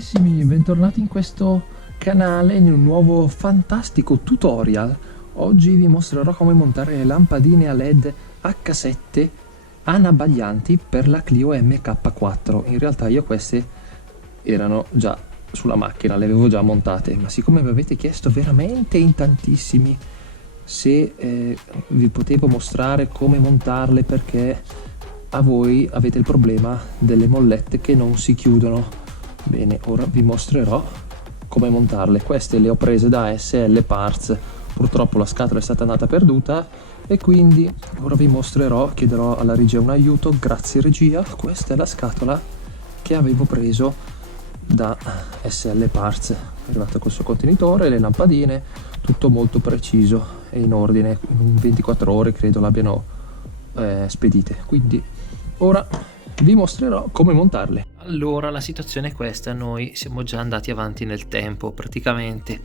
carissimi, bentornati in questo canale in un nuovo fantastico tutorial. Oggi vi mostrerò come montare le lampadine a LED H7 anabaglianti per la Clio MK4. In realtà io queste erano già sulla macchina, le avevo già montate, ma siccome mi avete chiesto veramente in tantissimi se vi potevo mostrare come montarle, perché a voi avete il problema delle mollette che non si chiudono. Bene, ora vi mostrerò come montarle. Queste le ho prese da SL Parts, purtroppo la scatola è stata andata perduta e quindi ora vi mostrerò, chiederò alla regia un aiuto. Grazie regia, questa è la scatola che avevo preso da SL Parts, è arrivata col suo contenitore, le lampadine, tutto molto preciso e in ordine, in 24 ore credo l'abbiano spedite. Quindi ora vi mostrerò come montarle. Allora, la situazione è questa: noi siamo già andati avanti nel tempo, praticamente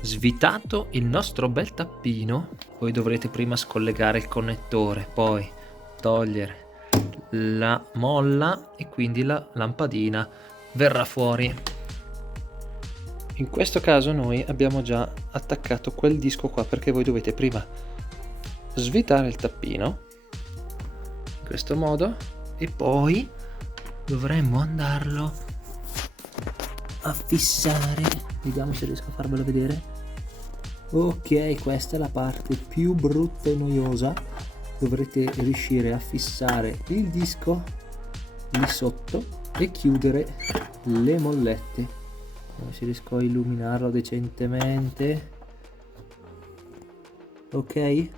svitato il nostro bel tappino. Voi dovrete prima scollegare il connettore, poi togliere la molla e quindi la lampadina verrà fuori. In questo caso noi abbiamo già attaccato quel disco qua, perché voi dovete prima svitare il tappino in questo modo e poi dovremmo andarlo a fissare. Vediamo se riesco a farvelo vedere. Ok, questa è la parte più brutta e noiosa. Dovrete riuscire a fissare il disco lì sotto e chiudere le mollette. Vediamo se riesco a illuminarlo decentemente. Ok,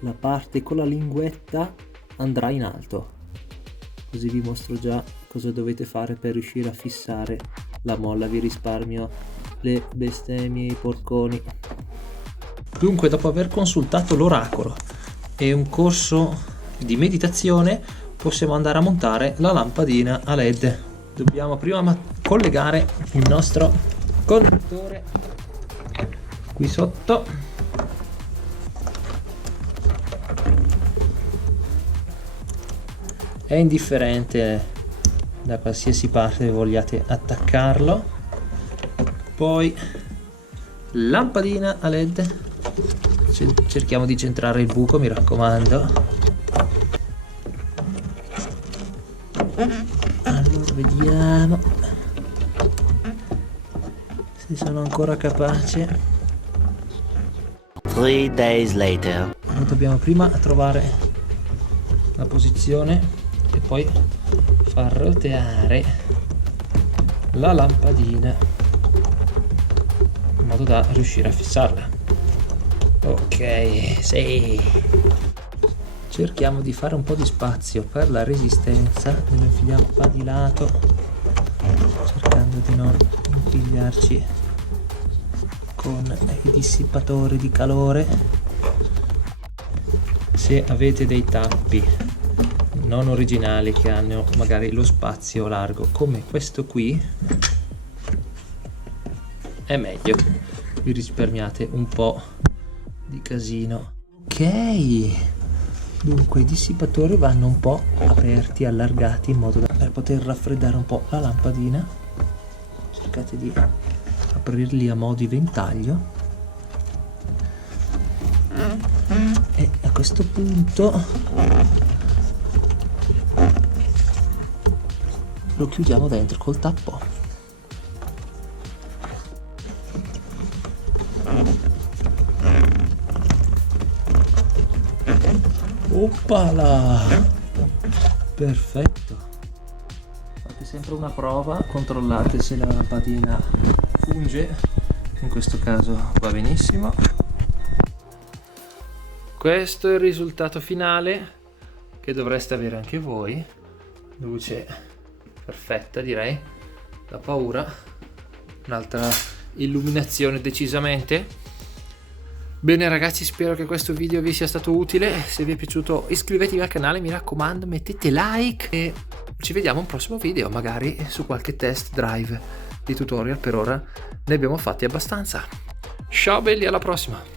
la parte con la linguetta andrà in alto, così vi mostro già cosa dovete fare per riuscire a fissare la molla. Vi risparmio le bestemmie, i porconi. Dunque, dopo aver consultato l'oracolo e un corso di meditazione, possiamo andare a montare la lampadina a LED. Dobbiamo prima collegare il nostro connettore qui sotto. È indifferente da qualsiasi parte vogliate attaccarlo. Poi lampadina a LED, cerchiamo di centrare il buco, mi raccomando. Allora vediamo se sono ancora capace. 3 days later. Dobbiamo prima trovare la posizione e poi far roteare la lampadina in modo da riuscire a fissarla. Ok, sì. Cerchiamo di fare un po' di spazio per la resistenza, ne infiliamo qua di lato, cercando di non impigliarci con i dissipatori di calore. Se avete dei tappi non originali che hanno magari lo spazio largo come questo qui, è meglio, vi risparmiate un po' di casino. Ok, dunque i dissipatori vanno un po' aperti, allargati, in modo da per poter raffreddare un po' la lampadina. Cercate di aprirli a mo' di ventaglio e a questo punto lo chiudiamo dentro col tappo. Oppala! Perfetto. Fate sempre una prova, controllate se la lampadina funge. In questo caso va benissimo. Questo è il risultato finale che dovreste avere anche voi. Luce perfetta, direi, da paura. Un'altra illuminazione decisamente. Bene ragazzi, spero che questo video vi sia stato utile. Se vi è piaciuto iscrivetevi al canale, mi raccomando, mettete like e ci vediamo a un prossimo video, magari su qualche test drive di tutorial. Per ora ne abbiamo fatti abbastanza. Ciao belli, alla prossima!